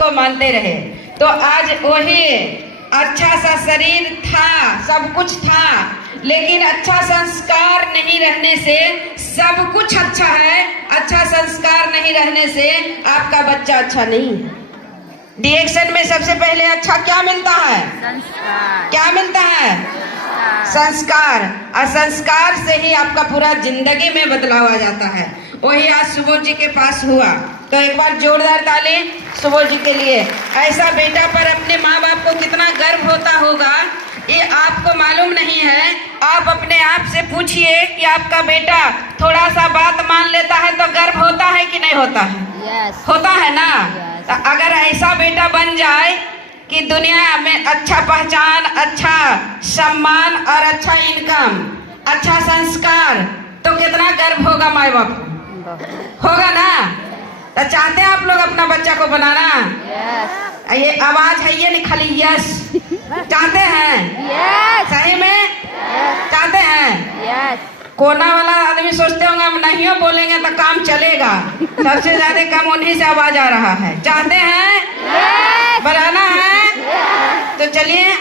को मानते रहे। तो आज वही अच्छा सा शरीर था, सब कुछ था, लेकिन अच्छा संस्कार नहीं रहने से सब कुछ अच्छा है, अच्छा संस्कार नहीं रहने से आपका बच्चा अच्छा नहीं। डिएक्शन में सबसे पहले अच्छा क्या मिलता है? संस्कार। क्या मिलता है? संस्कार। और संस्कार से ही आपका पूरा जिंदगी में बदलाव आ जाता है। वही आज सुबोध जी के पास हुआ, तो एक बार जोरदार ताली सुबोध जी के लिए। ऐसा बेटा पर अपने माँ बाप को कितना गर्व होता होगा ये आपको मालूम नहीं है। आप अपने आप से पूछिए कि आपका बेटा थोड़ा सा बात मान लेता है तो गर्व होता है कि नहीं होता है? Yes. होता है ना? Yes. तो अगर ऐसा बेटा बन जाए कि दुनिया में अच्छा पहचान, अच्छा सम्मान और अच्छा इनकम, अच्छा संस्कार, तो कितना गर्व होगा माँ बाप को, होगा ना? तो चाहते हैं आप लोग अपना बच्चा को बनाना? Yes. ये आवाज है ये नहीं खाली यस, चाहते हैं? Yes. सही में चाहते हैं? Yes. कोना वाला आदमी सोचते होंगे हम नहीं बोलेंगे तो काम चलेगा, सबसे ज्यादा कम उन्हीं से आवाज आ रहा है। चाहते हैं? Yes. बनाना है? Yes. तो चलिए,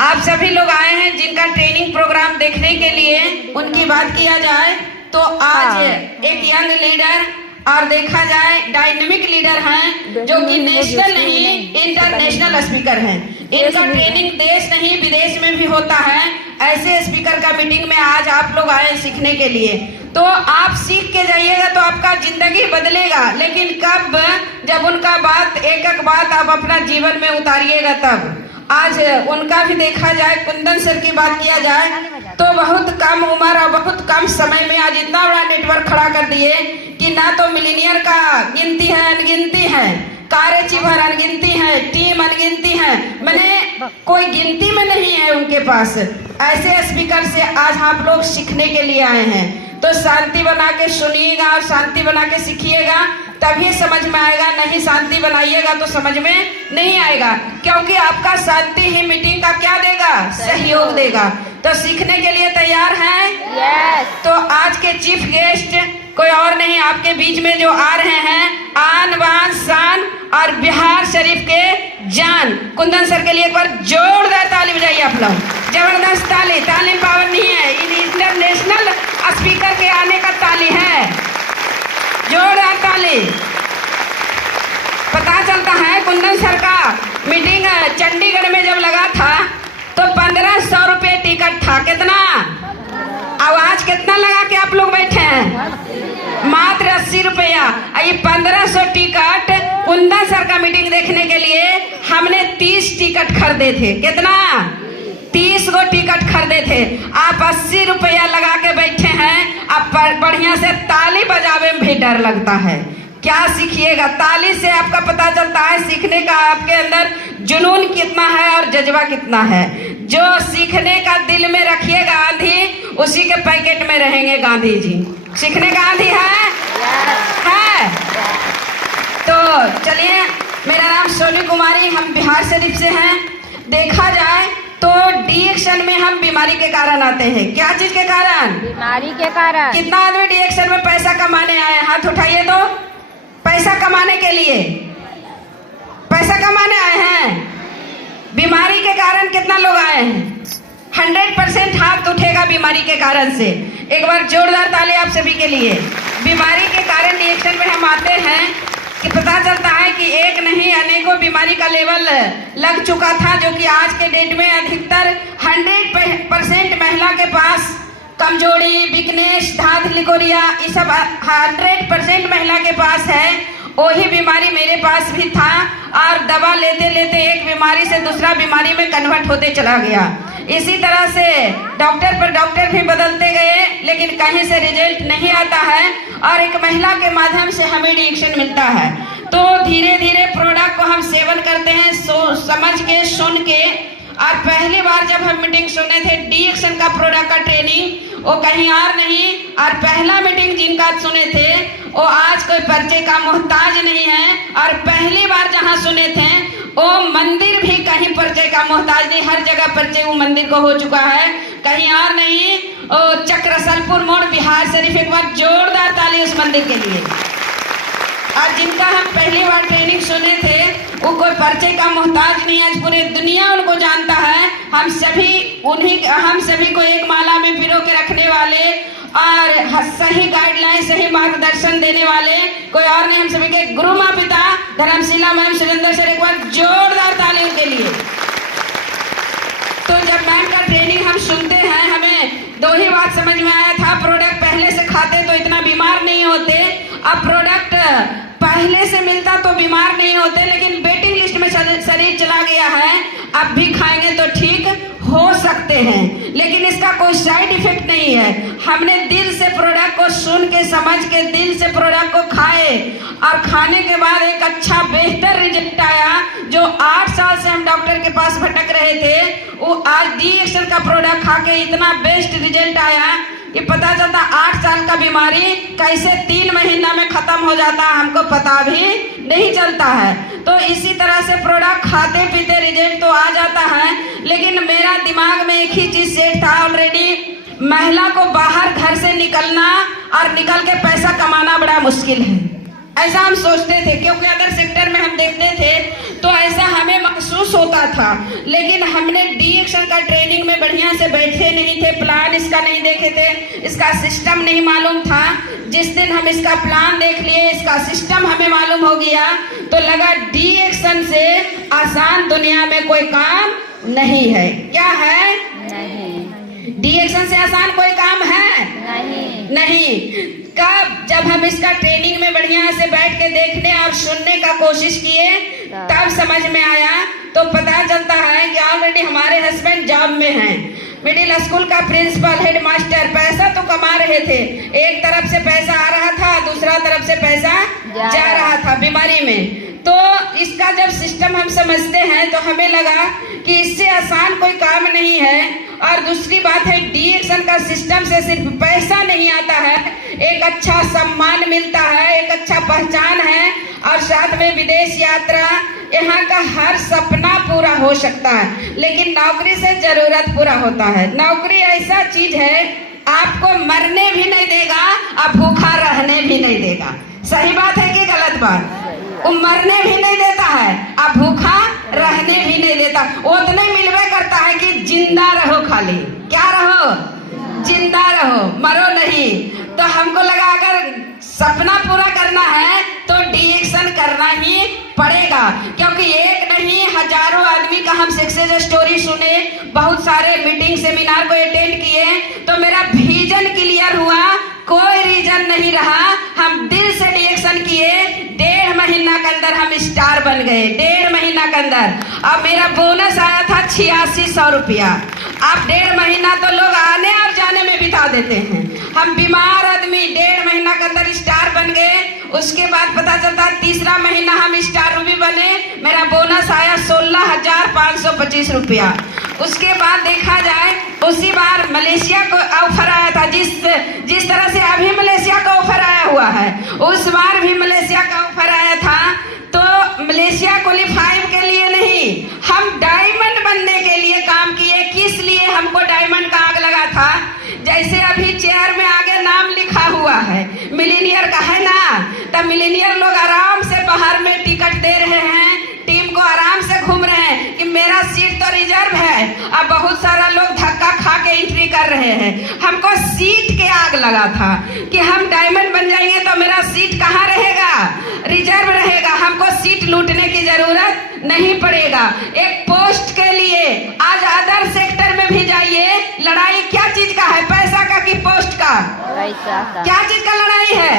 आप सभी लोग आए हैं जिनका ट्रेनिंग प्रोग्राम देखने के लिए, उनकी बात किया जाए तो आज एक यंग लीडर और देखा जाए डायनेमिक लीडर हैं जो कि नेशनल नहीं इंटरनेशनल स्पीकर हैं। इनका ट्रेनिंग देश नहीं विदेश में भी होता है। ऐसे स्पीकर का मीटिंग में आज आप लोग आए सीखने के लिए, तो आप सीख के जाइएगा तो आपका जिंदगी बदलेगा। लेकिन कब? जब उनका बात एक एक बात आप अपना जीवन में उतारिएगा तब। आज उनका भी देखा जाए, कुंदन सर की बात किया जाए तो बहुत कम उम्र और बहुत कम समय में आज इतना बड़ा नेटवर्क खड़ा कर दिए कि ना तो मिलीनियर का गिनती है, अनगिनती है, कार्यचिभर अनगिनती है, टीम अनगिनती है, मैंने कोई गिनती में नहीं है उनके पास। ऐसे स्पीकर से आज आप लोग सीखने के लिए आए हैं, तो शांति बना के सुनिएगा और शांति बना के सीखिएगा, तभी समझ में आएगा। नहीं शांति बनाइएगा तो समझ में नहीं आएगा, क्योंकि आपका शांति ही मीटिंग का क्या देगा? सहयोग देगा। तो सीखने के लिए तैयार हैं? Yes. तो आज के चीफ गेस्ट कोई और नहीं, आपके बीच में जो आ रहे हैं आन बान शान और बिहार शरीफ के जान, कुंदन सर के लिए एक बार जोरदार ताली बजाइए आप लोग। जबरदस्त ताली, ताली पावर नहीं है, इंटरनेशनल स्पीकर के आने का ताली है, जोरदार ताली। पता चलता है कुंदन सर का मीटिंग चंडीगढ़ में जब लगा था तो 1500 रुपये टिकट था। कितना? आवाज कितना लगा के आप लोग बैठे हैं? मात्र 80 रुपया। ये 1500 टिकट कुंदन सर का मीटिंग देखने के लिए हमने 30 टिकट खरीदे थे। कितना? 30 गो टिकट खरीदे थे। आप 80 रुपया लगा के बैठे हैं। आप बढ़िया से ताली बजावे में भी डर लगता है। क्या सीखिएगा? ताली से आपका पता चलता है सीखने का आपके अंदर जुनून कितना है और जज्बा कितना है। जो सीखने का दिल में रखिएगा गांधी, उसी के पैकेट में रहेंगे गांधी जी। सीखने का गांधी है? है? तो चलिए, मेरा नाम सोनी कुमारी, हम बिहार शरीफ से हैं। देखा जाए तो डिएक्शन में हम बीमारी के कारण आते हैं। क्या चीज के कारण? बीमारी के कारण। कितना आदमी डिएक्शन में पैसा कमाने आए? हाथ उठाइए तो। पैसा कमाने के लिए पैसा कमाने आए हैं? बीमारी के कारण कितना लोग आए हैं? 100% हाथ उठेगा बीमारी के कारण से। एक बार जोरदार ताली आप सभी के लिए। बीमारी के कारण डिएक्शन में हम आते हैं कि पता चलता है कि एक नहीं अनेकों बीमारी का लेवल लग चुका था, जो कि आज के डेट में अधिकतर 100% महिला के पास कमजोरी, वीकनेस, धात लिकोरिया, ये सब 100% महिला के पास है। वही बीमारी मेरे पास भी था और दवा लेते लेते एक बीमारी से दूसरा बीमारी में कन्वर्ट होते चला गया। इसी तरह से डॉक्टर पर डॉक्टर भी बदलते गए, लेकिन कहीं से रिजल्ट नहीं आता है और एक महिला के माध्यम से हमें डिएक्शन मिलता है। तो धीरे धीरे प्रोडक्ट को हम सेवन करते हैं, समझ के, सुन के। और पहली बार जब हम मीटिंग सुने थे डिएक्शन का प्रोडक्ट का ट्रेनिंग, वो कहीं और नहीं, और पहला मीटिंग जिनका सुने थे वो आज कोई परिचय का मोहताज नहीं है। और पहली बार जहाँ सुने थे वो मंदिर भी कहीं परिचय का मोहताज नहीं, हर जगह परिचय वो मंदिर को हो चुका है, कहीं और नहीं। चक्रसलपुर मोड़, बिहार शरीफ। एक बार जोरदार ताली उस मंदिर के लिए। और जिनका हम पहली बार ट्रेनिंग सुने थे आज पूरे दुनिया उनको जानता है। हम सभी को एक माला में पिरो के रखने वाले और सही गाइडलाइन, सही मार्गदर्शन देने वाले कोई और नहीं, हम सभी के गुरु माँ पिता धर्मशिला मैम सुरेंद्र सर। एक बार जोरदार तालियों के लिए। तो जब मैम का ट्रेनिंग हम सुनते हैं, हमें दो ही बात समझ में आया था। प्रोडक्ट पहले से खाते तो इतना बीमार नहीं होते, अब प्रोडक्ट पहले से मिलता तो बीमार नहीं होते, लेकिन वेटिंग लिस्ट में शरीर चला गया है। अब भी खाएंगे तो ठीक हो सकते हैं, लेकिन इसका कोई साइड इफेक्ट नहीं है। हमने दिल से प्रोडक्ट को सुन के, समझ के, दिल से प्रोडक्ट को खाए और खाने के बाद एक अच्छा बेहतर रिजल्ट आया। जो 8 साल से हम डॉक्टर के पास भटक रहे थे, वो आज डी एक्शन का प्रोडक्ट खा के इतना बेस्ट रिजल्ट आया कि पता चलता 8 साल का बीमारी कैसे 3 महीना में खत्म हो जाता है, हमको पता भी नहीं चलता है। तो इसी तरह से प्रोडक्ट खाते पीते रिजल्ट तो आ जाता है, लेकिन मेरा दिमाग में एक ही चीज सेट था ऑलरेडी, महिला को बाहर घर से निकलना और निकल के पैसा कमाना बड़ा मुश्किल है, ऐसा हम सोचते थे। क्योंकि अदर सेक्टर में हम देखते थे तो ऐसा हमें महसूस होता था, लेकिन हमने डी एक्शन का ट्रेनिंग में बढ़िया से बैठे नहीं थे, प्लान इसका नहीं देखे थे, इसका सिस्टम नहीं मालूम था। जिस दिन हम इसका प्लान देख लिए, इसका सिस्टम हमें मालूम हो गया, तो लगा डी एक्शन से आसान दुनिया में कोई काम नहीं है। क्या है? नहीं। डी एक्शन से आसान कोई काम है? नहीं। कब? जब हम इसका ट्रेनिंग में बढ़िया से बैठ के देखने और सुनने का कोशिश किए, तब समझ में आया। तो पता चलता है कि ऑलरेडी हमारे हस्बैंड जॉब में हैं, मिडिल स्कूल का प्रिंसिपल, हेड मास्टर, पैसा तो कमा रहे थे। एक तरफ से पैसा आ रहा था, दूसरा तरफ से पैसा जा रहा था बीमारी में। तो इसका जब सिस्टम हम समझते हैं तो हमें लगा कि इससे आसान कोई काम नहीं है। और दूसरी बात है, डी एक्शन का सिस्टम से सिर्फ पैसा नहीं आता है, एक अच्छा सम्मान मिलता है, एक अच्छा पहचान है, और साथ में विदेश यात्रा, यहाँ का हर सपना पूरा हो सकता है। लेकिन नौकरी से जरूरत पूरा होता है। नौकरी ऐसा चीज है, आपको मरने भी नहीं देगा और भूखा रहने भी नहीं देगा। सही बात है कि गलत बात? वो मरने भी नहीं देता है और भूखा रहने भी नहीं देता। उतना मिलवे करता है कि जिंदा रहो, खाली क्या रहो? जिंदा रहो, मरो नहीं। तो हमको लगा अगर सपना पूरा करना है तो डी एक्शन करना ही पड़ेगा, क्योंकि एक नहीं हजारों आदमी का हम सक्सेस स्टोरी सुने, बहुत सारे मीटिंग सेमिनार को अटेंड किए, तो मेरा विजन क्लियर हुआ, कोई रीजन नहीं रहा। हम दिल से डी एक्शन किए, 1.5 महीना के अंदर हम स्टार बन गए, 1.5 महीना के अंदर। अब मेरा बोनस आया था 8600 रुपया। अब 1.5 महीना तो लोग आने और जाने में बिता देते हैं, हम बीमार आदमी 1.5 महीना के अंदर स्टार बन गए। उसके बाद पता चलता 3रा महीना हम स्टार रूबी बने, मेरा बोनस आया 16,525 रुपया। उसके बाद देखा जाए, उसी बार मलेशिया को ऑफर आया था, जिस तरह से अभी मलेशिया का ऑफर आया हुआ है, उस बार भी मलेशिया का ऑफर आया था। तो मलेशिया क्वालिफाई के लिए नहीं, हम डायमंड बनने के लिए काम किए। किस लिए हमको डायमंड का आग लगा था? जैसे अभी चेयर में आगे नाम लिखा हुआ है मिलीनियर का, है ना, तब मिलीनियर लोग आराम से बाहर में टिकट दे रहे हैं, टीम को आराम से घूम रहे हैं कि मेरा सीट तो रिजर्व है। अब बहुत सारा लोग धक्का खा के एंट्री कर रहे हैं। हमको सीट के आग लगा था कि हम डायमंड बन जाएंगे तो मेरा सीट कहाँ रहेगा? रिजर्व रहेगा, हमको सीट लूटने की जरूरत नहीं पड़ेगा। एक पोस्ट के लिए आज अदर सेक्टर में भी जाइए, लड़ाई क्या चीज का है? पैसा का कि पोस्ट का? क्या चीज का लड़ाई है?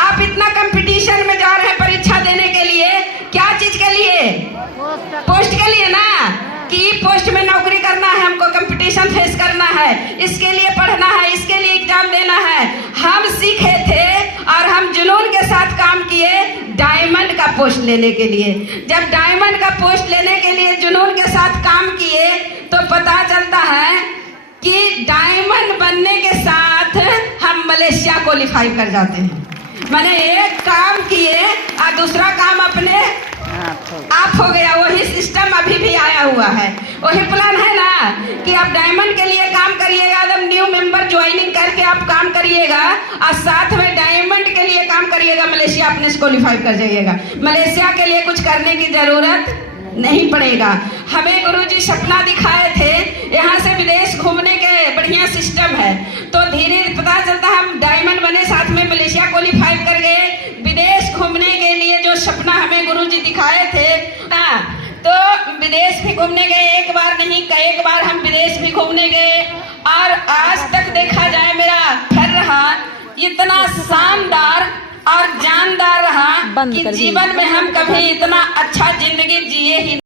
आप इतना कंपटीशन में जा रहे हैं परीक्षा देने के लिए, क्या चीज के लिए? पोस्ट के लिए ना, कि पोस्ट में नौकरी करना है, हमको कंपटीशन फेस करना है, इसके लिए पढ़ना है, इसके लिए एग्जाम देना है। हम सीखे थे और हम जुनून के साथ काम किए डायमंड का पोस्ट लेने के लिए। जब डायमंड का पोस्ट लेने के लिए जुनून के साथ काम किए तो पता चलता है कि डायमंड बनने के साथ हम मलेशिया क्वालिफाई कर जाते हैं। मैंने एक काम किए और दूसरा काम अपने आप हो गया। वही सिस्टम अभी भी आया हुआ है, वही प्लान है ना कि आप डायमंड के लिए काम करिएगा, एकदम न्यू मेंबर ज्वाइनिंग करके आप काम करिएगा और साथ में डायमंड के लिए काम करिएगा, मलेशिया अपने से क्वालिफाई कर जाइएगा। मलेशिया के लिए कुछ करने की जरूरत नहीं पड़ेगा। हमें गुरुजी सपना दिखाए थे यहाँ से विदेश घूमने के बढ़िया सिस्टम है, तो धीरे पता चलता हम डायमंड बने, साथ में मलेशिया क्वालिफाई कर गए। विदेश घूमने के लिए जो सपना हमें गुरुजी दिखाए थे ना, तो विदेश भी घूमने गए, एक बार नहीं कई बार हम विदेश भी घूमने गए। और आज तक देखा जाए मेरा घर रहा इतना शानदार और जानदार रहा कि जीवन में हम कभी इतना अच्छा जिंदगी जिए ही